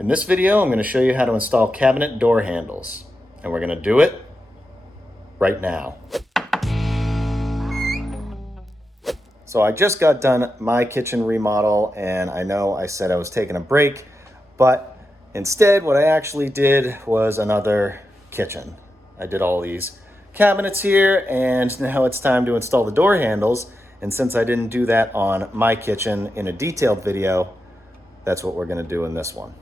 In this video, I'm going to show you how to install cabinet door handles, and we're going to do it right now. So I just got done my kitchen remodel, and I know I said I was taking a break, but instead what I actually did was another kitchen. I did all these cabinets here, and now it's time to install the door handles. And since I didn't do that on my kitchen in a detailed video, that's what we're going to do in this one.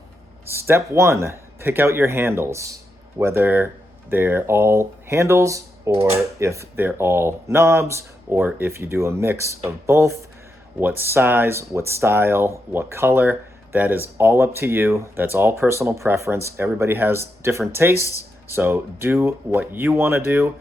Step one, pick out your handles, whether they're all handles or if they're all knobs, or if you do a mix of both, what size, what style, what color, that is all up to you. That's all personal preference. Everybody has different tastes, so do what you want to do.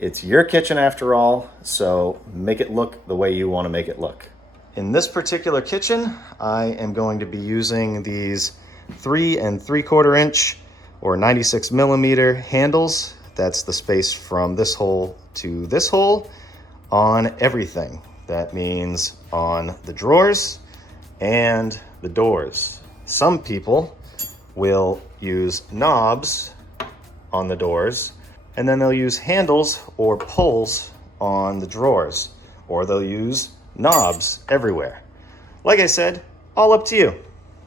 It's your kitchen after all, so make it look the way you want to make it look. In this particular kitchen, I am going to be using these 3 3/4 inch or 96 millimeter handles. That's the space from this hole to this hole on everything. That means on the drawers and the doors. Some people will use knobs on the doors, and then they'll use handles or pulls on the drawers, or they'll use knobs everywhere. Like I said, all up to you.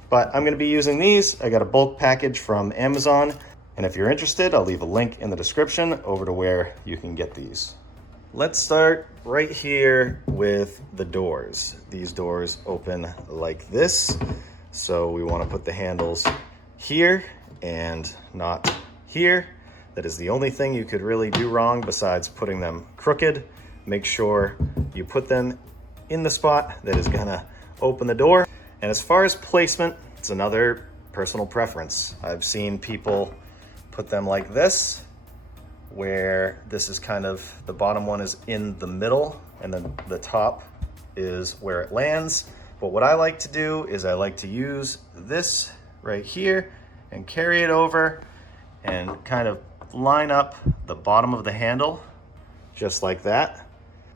But I'm going to be using these. I got a bulk package from Amazon, and if you're interested, I'll leave a link in the description over to where you can get these. Let's start right here with the doors. These doors open like this, so we want to put the handles here and not here. That is the only thing you could really do wrong besides putting them crooked. Make sure you put them in the spot that is gonna open the door. And as far as placement, it's another personal preference. I've seen people put them like this, where this is kind of, the bottom one is in the middle and then the top is where it lands. But what I like to do is I like to use this right here and carry it over and kind of line up the bottom of the handle just like that.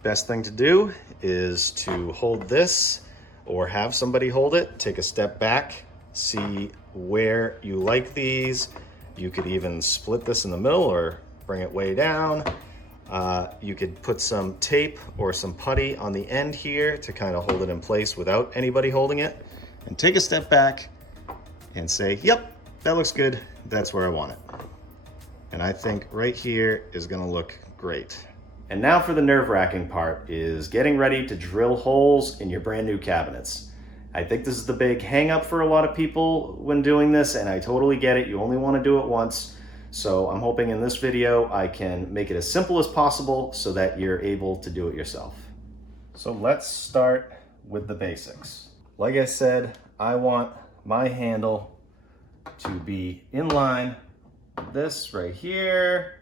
Best thing to do is to hold this or have somebody hold it, take a step back, see where you like these. You could even split this in the middle or bring it way down. You could put some tape or some putty on the end here to kind of hold it in place without anybody holding it. And take a step back and say, yep, that looks good. That's where I want it. And I think right here is gonna look great. And now for the nerve-wracking part, is getting ready to drill holes in your brand new cabinets. I think this is the big hang-up for a lot of people when doing this, and I totally get it. You only want to do it once. So I'm hoping in this video I can make it as simple as possible so that you're able to do it yourself. So let's start with the basics. Like I said, I want my handle to be in line with this right here,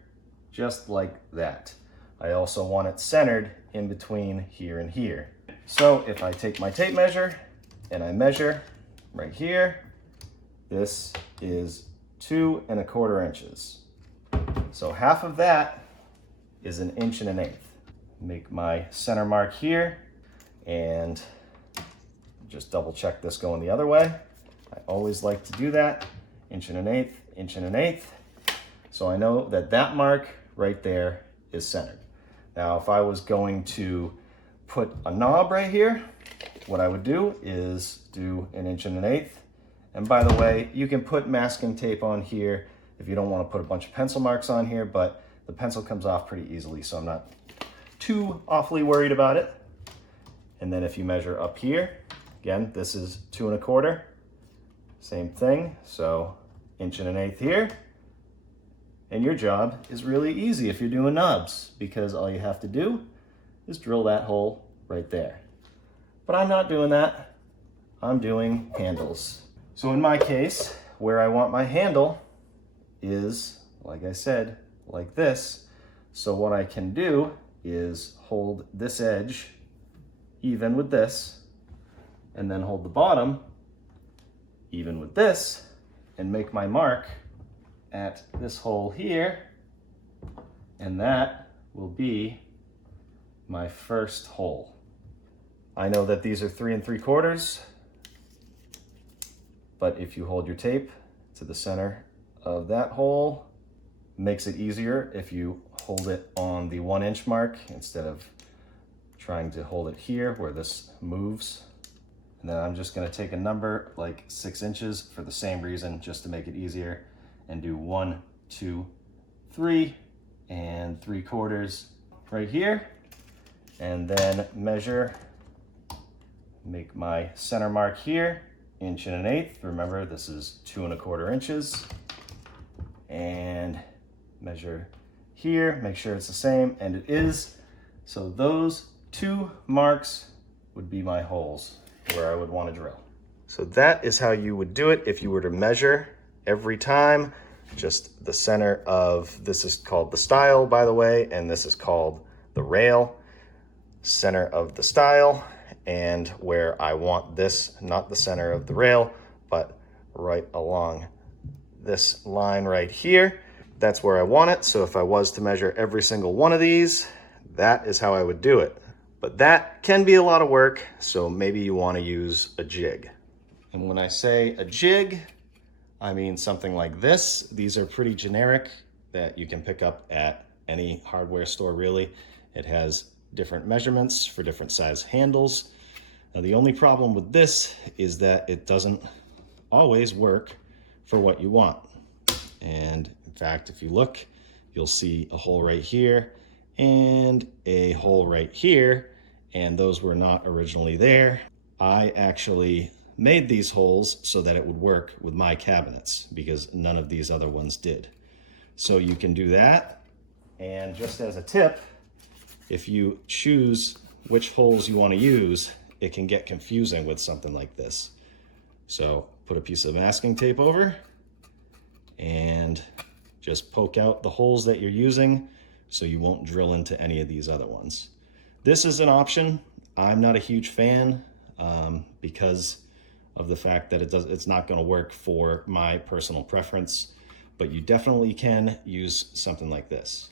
just like that. I also want it centered in between here and here. So if I take my tape measure and I measure right here, this is 2 1/4 inches. So half of that is 1 1/8 inches. Make my center mark here and just double check this going the other way. I always like to do that. 1 1/8 inches, 1 1/8 inches. So I know that that mark right there is centered. Now, if I was going to put a knob right here, what I would do is do 1 1/8 inches. And by the way, you can put masking tape on here if you don't want to put a bunch of pencil marks on here, but the pencil comes off pretty easily, so I'm not too awfully worried about it. And then if you measure up here, again, this is 2 1/4. Same thing, so 1 1/8 inches here. And your job is really easy if you're doing knobs, because all you have to do is drill that hole right there. But I'm not doing that. I'm doing handles. So in my case, where I want my handle is, like I said, like this. So what I can do is hold this edge even with this, and then hold the bottom even with this, and make my mark at this hole here, and that will be my first hole. I know that these are 3 3/4, but if you hold your tape to the center of that hole. Makes it easier if you hold it on the 1 inch mark instead of trying to hold it here where this moves. And then I'm just gonna take a number like 6 inches for the same reason, just to make it easier, and do 1, 2, 3 and 3/4 right here. And then measure, make my center mark here, 1 1/8. Remember, this is 2 1/4 inches. And measure here, make sure it's the same, and it is. So those 2 marks would be my holes where I would want to drill. So that is how you would do it if you were to measure every time. Just the center of, this is called the stile, by the way, and this is called the rail. Center of the stile, and where I want this, not the center of the rail, but right along this line right here. That's where I want it. So if I was to measure every single one of these, that is how I would do it. But that can be a lot of work, so maybe you want to use a jig. And when I say a jig, I mean something like this. These are pretty generic that you can pick up at any hardware store, really. It has different measurements for different size handles. Now, the only problem with this is that it doesn't always work for what you want. And in fact, if you look, you'll see a hole right here and a hole right here, and those were not originally there. I actually made these holes so that it would work with my cabinets because none of these other ones did. So you can do that. And just as a tip, if you choose which holes you want to use, it can get confusing with something like this. So put a piece of masking tape over and just poke out the holes that you're using so you won't drill into any of these other ones. This is an option. I'm not a huge fan because of the fact that it's not going to work for my personal preference, but you definitely can use something like this.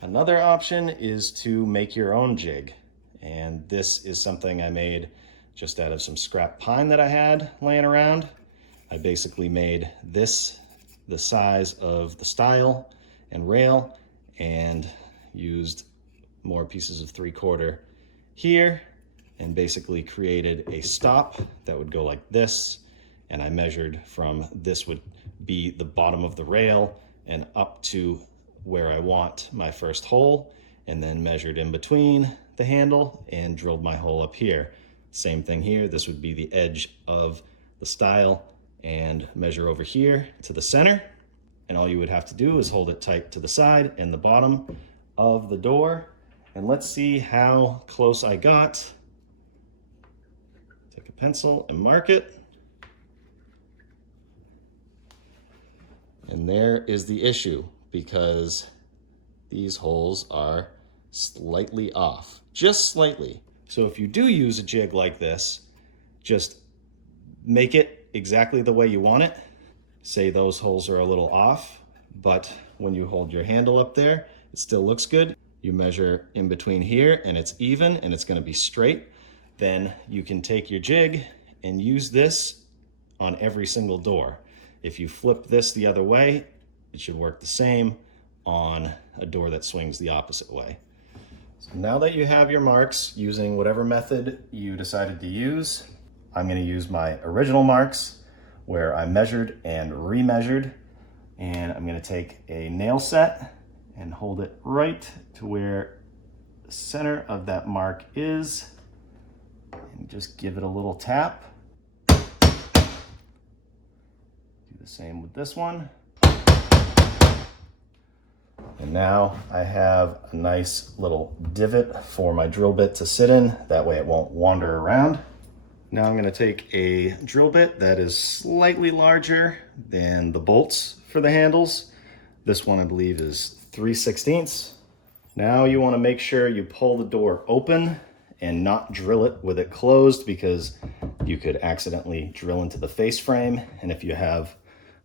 Another option is to make your own jig, and this is something I made just out of some scrap pine that I had laying around. I basically made this the size of the stile and rail and used more pieces of 3/4 here and basically created a stop that would go like this. And I measured from, this would be the bottom of the rail and up to where I want my first hole, and then measured in between the handle and drilled my hole up here. Same thing here, this would be the edge of the stile, and measure over here to the center. And all you would have to do is hold it tight to the side and the bottom of the door. And let's see how close I got. Take a pencil and mark it. And there is the issue, because these holes are slightly off, just slightly. So if you do use a jig like this, just make it exactly the way you want it. Say those holes are a little off, but when you hold your handle up there, it still looks good. You measure in between here and it's even and it's going to be straight. Then you can take your jig and use this on every single door. If you flip this the other way, it should work the same on a door that swings the opposite way. So now that you have your marks using whatever method you decided to use, I'm going to use my original marks where I measured and remeasured, and I'm going to take a nail set and hold it right to where the center of that mark is, and just give it a little tap. Do the same with this one. And now I have a nice little divot for my drill bit to sit in. That way it won't wander around. Now I'm going to take a drill bit that is slightly larger than the bolts for the handles. This one I believe is 3/16. Now you want to make sure you pull the door open and not drill it with it closed, because you could accidentally drill into the face frame. And if you have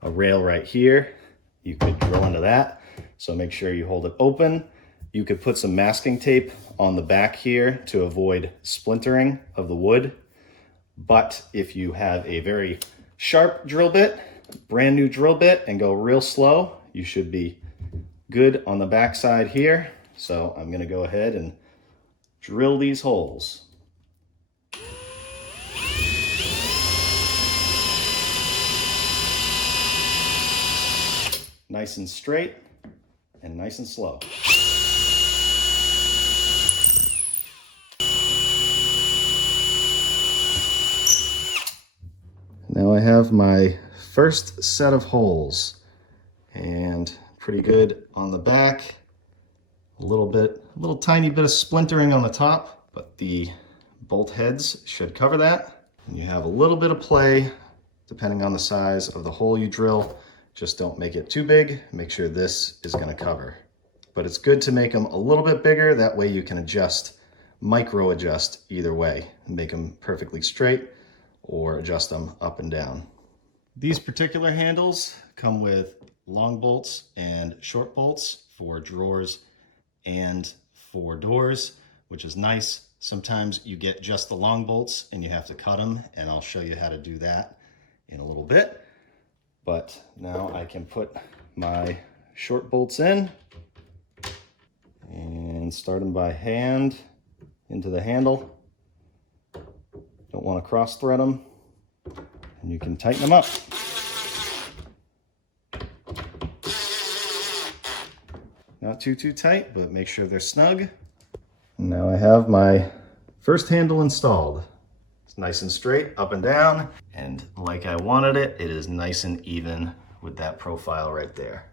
a rail right here, you could drill into that. So make sure you hold it open. You could put some masking tape on the back here to avoid splintering of the wood. But if you have a very sharp drill bit, brand new drill bit and go real slow, you should be good on the back side here. So I'm gonna go ahead and drill these holes. Nice and straight and nice and slow. Now I have my first set of holes, and pretty good on the back. A little tiny bit of splintering on the top, but the bolt heads should cover that. And you have a little bit of play depending on the size of the hole you drill. Just don't make it too big. Make sure this is gonna cover. But it's good to make them a little bit bigger. That way you can adjust, micro adjust either way, and make them perfectly straight or adjust them up and down. These particular handles come with long bolts and short bolts for drawers and for doors, which is nice. Sometimes you get just the long bolts and you have to cut them, and I'll show you how to do that in a little bit. But now I can put my short bolts in and start them by hand into the handle. Don't want to cross thread them, and you can tighten them up. Not too tight, but make sure they're snug. Now I have my first handle installed. It's nice and straight up and down, and like I wanted it, it is nice and even with that profile right there.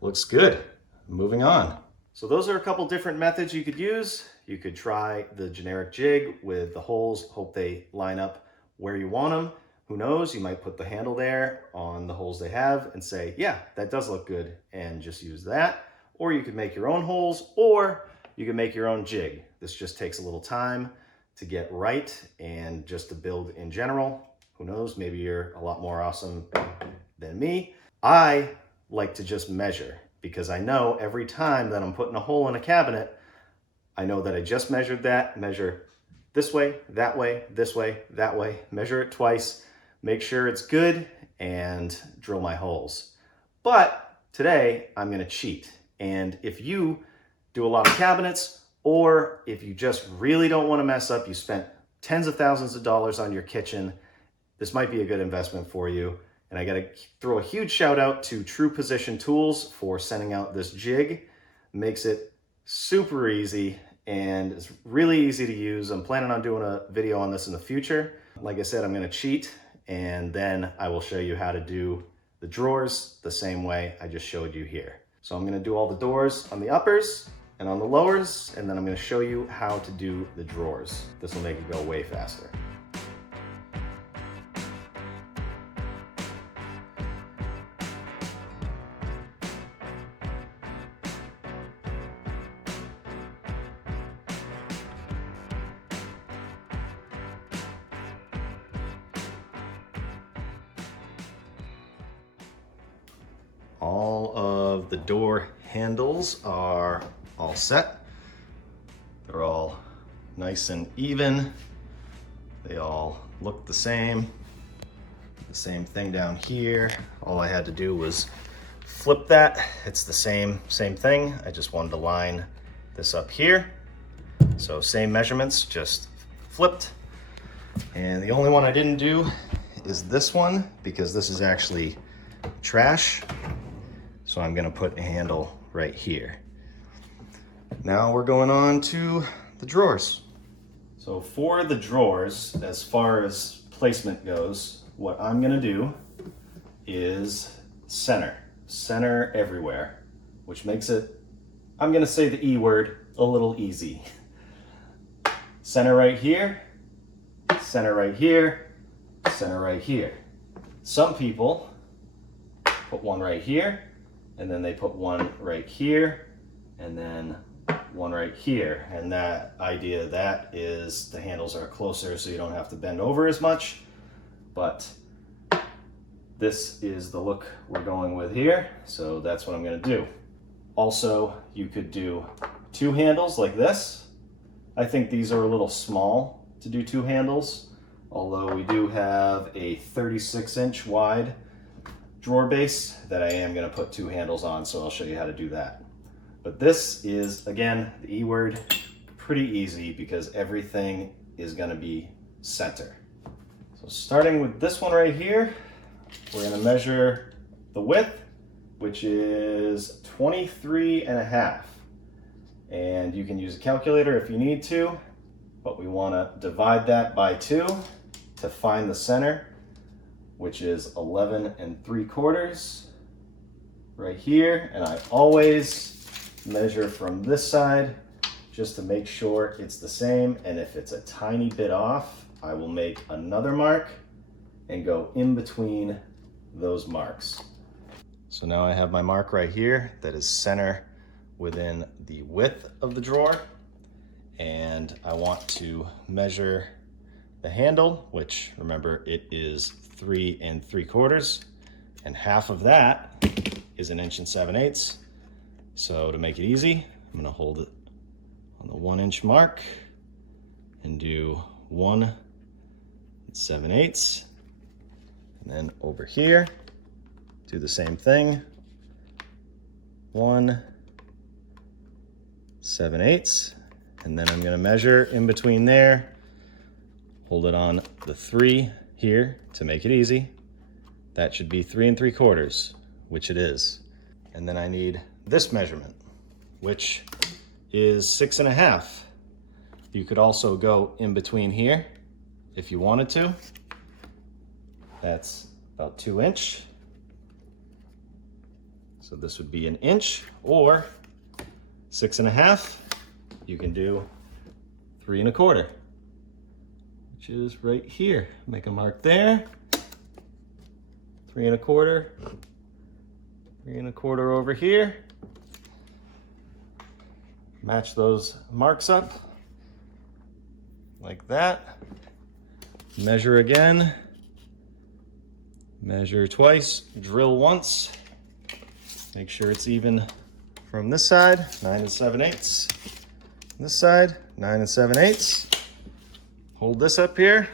Looks good. Moving on. So those are a couple different methods you could use. You could try the generic jig with the holes, hope they line up where you want them. Who knows, you might put the handle there on the holes they have and say, yeah, that does look good, and just use that. Or you could make your own holes, or you can make your own jig. This just takes a little time to get right and just to build in general. Who knows, maybe you're a lot more awesome than me. I like to just measure, because I know every time that I'm putting a hole in a cabinet, I know that I just measured that, measure this way, that way, this way, that way, measure it twice, make sure it's good, and drill my holes. But today I'm gonna cheat. And if you do a lot of cabinets, or if you just really don't wanna mess up, you spent tens of thousands of dollars on your kitchen, this might be a good investment for you. And I gotta throw a huge shout out to True Position Tools for sending out this jig. Makes it super easy, and it's really easy to use. I'm planning on doing a video on this in the future. Like I said, I'm gonna cheat, and then I will show you how to do the drawers the same way I just showed you here. So I'm gonna do all the doors on the uppers and on the lowers, and then I'm gonna show you how to do the drawers. This will make it go way faster. All of the door handles are all set. They're all nice and even. They all look the same. The same thing down here. All I had to do was flip that. It's the same thing. I just wanted to line this up here. So same measurements, just flipped. And the only one I didn't do is this one, because this is actually trash. So I'm gonna put a handle right here. Now we're going on to the drawers. So for the drawers, as far as placement goes, what I'm gonna do is center everywhere, which makes it, I'm gonna say the E word, a little easy. Center right here, center right here, center right here. Some people put one right here, and then they put one right here, and then one right here. And that idea, that is the handles are closer so you don't have to bend over as much. But this is the look we're going with here, so that's what I'm gonna do. Also, you could do two handles like this. I think these are a little small to do two handles. Although we do have a 36-inch wide drawer base that I am going to put 2 handles on, so I'll show you how to do that. But this is, again, the E word, pretty easy because everything is going to be center. So starting with this one right here, we're going to measure the width, which is 23.5. And you can use a calculator if you need to, but we want to divide that by 2 to find the center, which is 11.75 right here. And I always measure from this side just to make sure it's the same. And if it's a tiny bit off, I will make another mark and go in between those marks. So now I have my mark right here that is center within the width of the drawer. And I want to measure the handle, which, remember, it is 3 3/4, and half of that is 1 7/8 inches. So to make it easy, I'm going to hold it on the 1 inch mark and do 1 7/8, and then over here do the same thing, 1 7/8, and then I'm going to measure in between there. Hold it on the 3 here to make it easy. That should be 3 3/4, which it is. And then I need this measurement, which is 6.5. You could also go in between here if you wanted to. That's about 2 inches. So this would be 1 inch, or 6.5. You can do 3 1/4. Which is right here. Make a mark there. 3 1/4. 3 1/4 over here. Match those marks up like that. Measure again. Measure twice. Drill once. Make sure it's even from this side. 9 7/8. This side, 9 7/8. Hold this up here.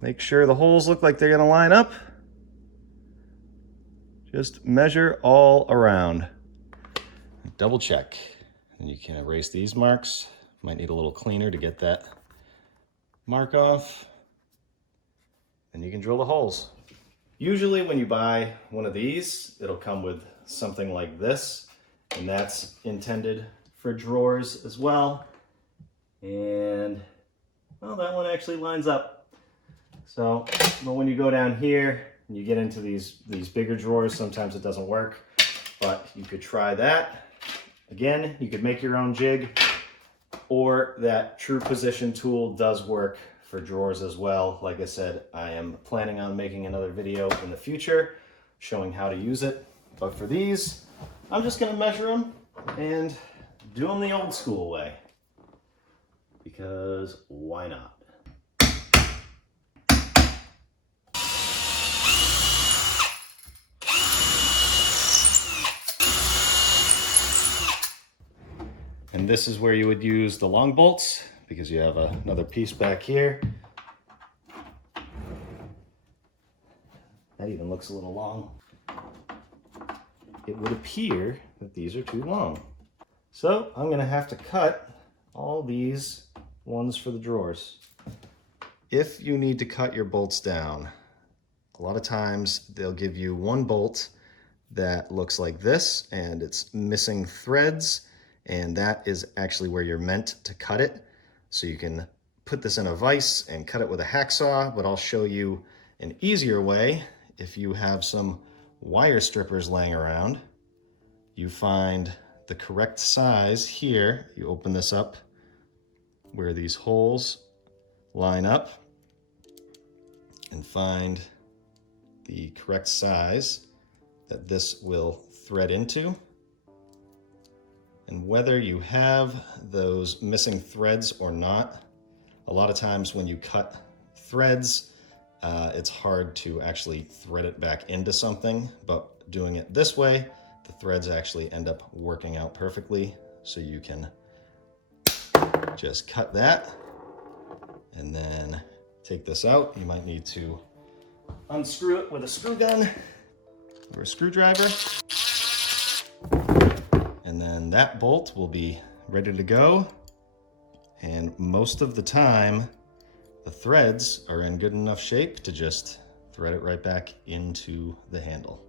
Make sure the holes look like they're going to line up. Just measure all around. Double check. And you can erase these marks. Might need a little cleaner to get that mark off. And you can drill the holes. Usually when you buy one of these, it'll come with something like this, and that's intended for drawers as well. And well, that one actually lines up. So, but when you go down here and you get into these bigger drawers, sometimes it doesn't work, but you could try that. Again, you could make your own jig, or that true position tool does work for drawers as well. Like I said, I am planning on making another video in the future showing how to use it. But for these, I'm just gonna measure them and do them the old school way. Because why not? And this is where you would use the long bolts, because you have another piece back here. That even looks a little long. It would appear that these are too long. So I'm gonna have to cut all these ones for the drawers. If you need to cut your bolts down, a lot of times they'll give you one bolt that looks like this and it's missing threads, and that is actually where you're meant to cut it. So you can put this in a vise and cut it with a hacksaw, but I'll show you an easier way. If you have some wire strippers laying around, you find the correct size here. You open this up where these holes line up and find the correct size that this will thread into. And whether you have those missing threads or not, a lot of times when you cut threads, it's hard to actually thread it back into something, but doing it this way, the threads actually end up working out perfectly. So you can just cut that And then take this out. You might need to unscrew it with a screw gun or a screwdriver. And then that bolt will be ready to go. And most of the time, the threads are in good enough shape to just thread it right back into the handle.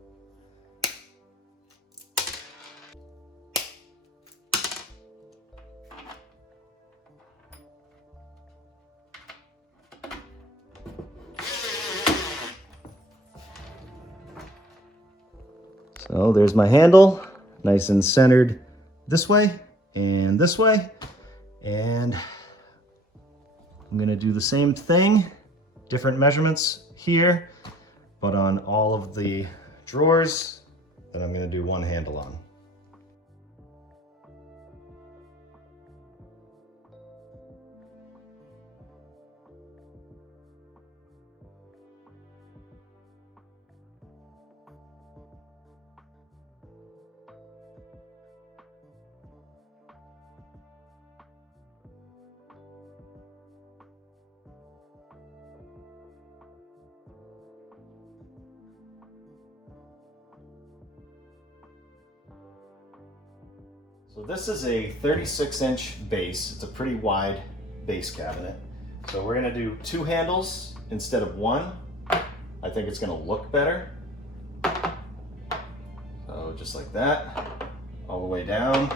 So there's my handle, nice and centered this way and this way. And I'm gonna do the same thing, different measurements here, but on all of the drawers that I'm gonna do one handle on. So this is a 36-inch base. It's a pretty wide base cabinet. So we're gonna do 2 handles instead of 1. I think it's gonna look better. So just like that, all the way down,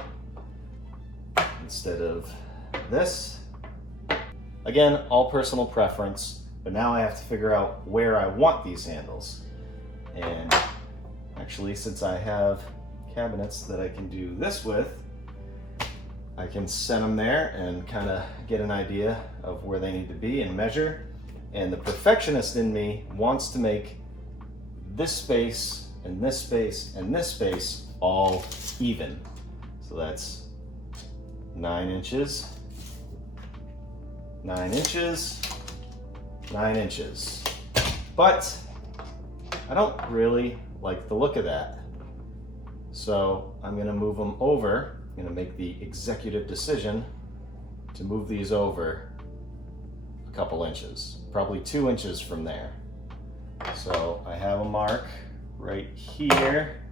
instead of this. Again, all personal preference, but now I have to figure out where I want these handles. And actually, since I have cabinets that I can do this with, I can set them there and kind of get an idea of where they need to be and measure. And the perfectionist in me wants to make this space and this space and this space all even. So that's 9 inches, 9 inches, 9 inches. But I don't really like the look of that. So I'm gonna move them over. I'm gonna make the executive decision to move these over a couple inches, probably 2 inches from there. So I have a mark right here,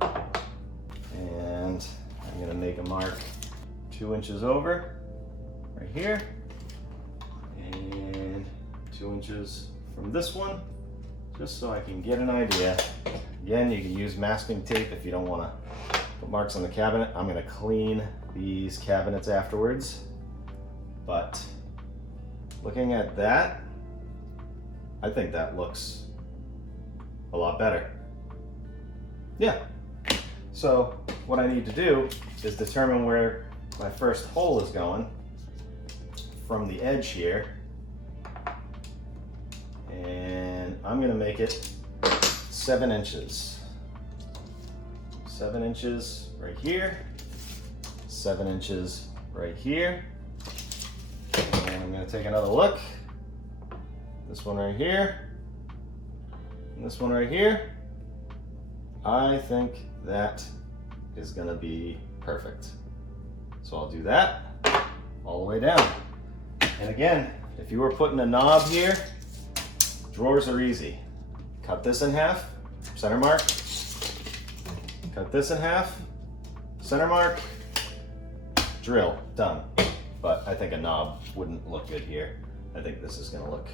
and I'm gonna make a mark 2 inches over, right here, and 2 inches from this one, just so I can get an idea. Again, you can use masking tape if you don't wanna put marks on the cabinet. I'm gonna clean these cabinets afterwards, but looking at that, I think that looks a lot better. Yeah. So what I need to do is determine where my first hole is going from the edge here, and I'm gonna make it 7 inches. 7 inches right here, 7 inches right here. And I'm gonna take another look. This one right here, and this one right here. I think that is gonna be perfect. So I'll do that all the way down. And again, if you were putting a knob here, drawers are easy. Cut this in half, center mark. Cut this in half, center mark, drill, done. But I think a knob wouldn't look good here. I think this is gonna look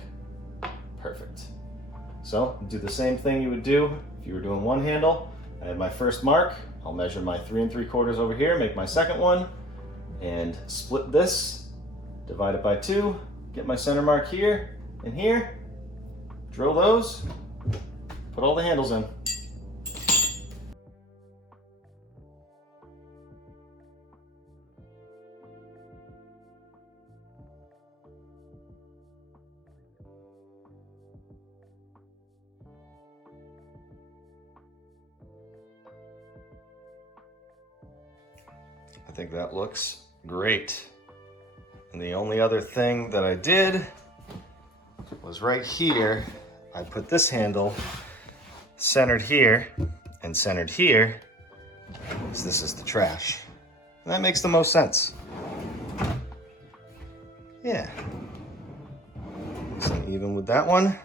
perfect. So do the same thing you would do if you were doing one handle. I have my first mark. I'll measure my 3 3/4 over here, make my second one, and split this, divide it by 2, get my center mark here and here, drill those, put all the handles in. I think that looks great. And the only other thing that I did was right here, I put this handle centered here and centered here, because this is the trash. And that makes the most sense. Yeah. even with that one.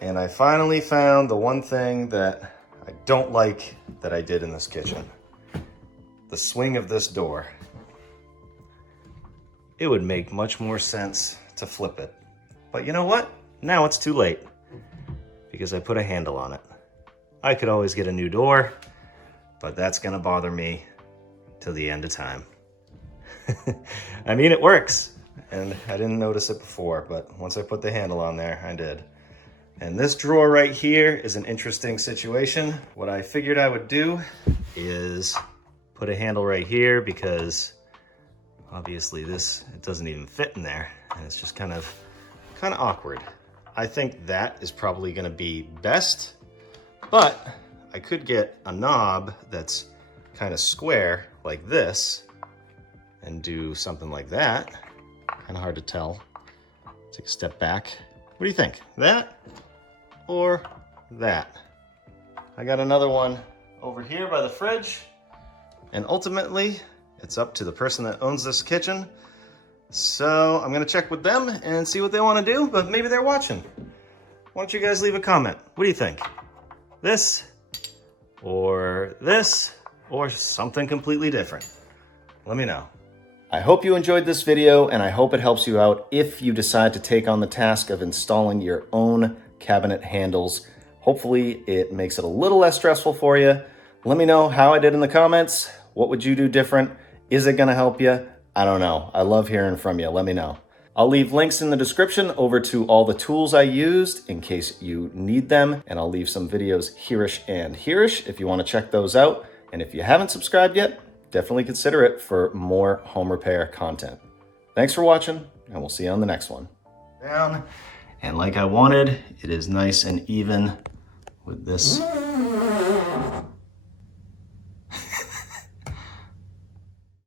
And I finally found the one thing that I don't like that I did in this kitchen. The swing of this door. It would make much more sense to flip it. But you know what? Now it's too late because I put a handle on it. I could always get a new door, but that's gonna bother me till the end of time. I mean, it works, and I didn't notice it before, but once I put the handle on there, I did. And this drawer right here is an interesting situation. What I figured I would do is put a handle right here because obviously it doesn't even fit in there, and it's just kind of awkward. I think that is probably gonna be best, but I could get a knob that's kind of square like this and do something like that. Kind of hard to tell. Take a step back. What do you think? That or that? I got another one over here by the fridge, and ultimately it's up to the person that owns this kitchen. So I'm gonna check with them and see what they wanna do, but maybe they're watching. Why don't you guys leave a comment? What do you think? This or something completely different? Let me know. I hope you enjoyed this video, and I hope it helps you out if you decide to take on the task of installing your own cabinet handles. Hopefully it makes it a little less stressful for you. Let me know how I did in the comments. What would you do different? Is it gonna help you? I don't know. I love hearing from you. Let me know. I'll leave links in the description over to all the tools I used in case you need them. And I'll leave some videos here-ish and here-ish if you want to check those out. And if you haven't subscribed yet, definitely consider it for more home repair content. Thanks for watching, and we'll see you on the next one. Down, and like I wanted, it is nice and even with this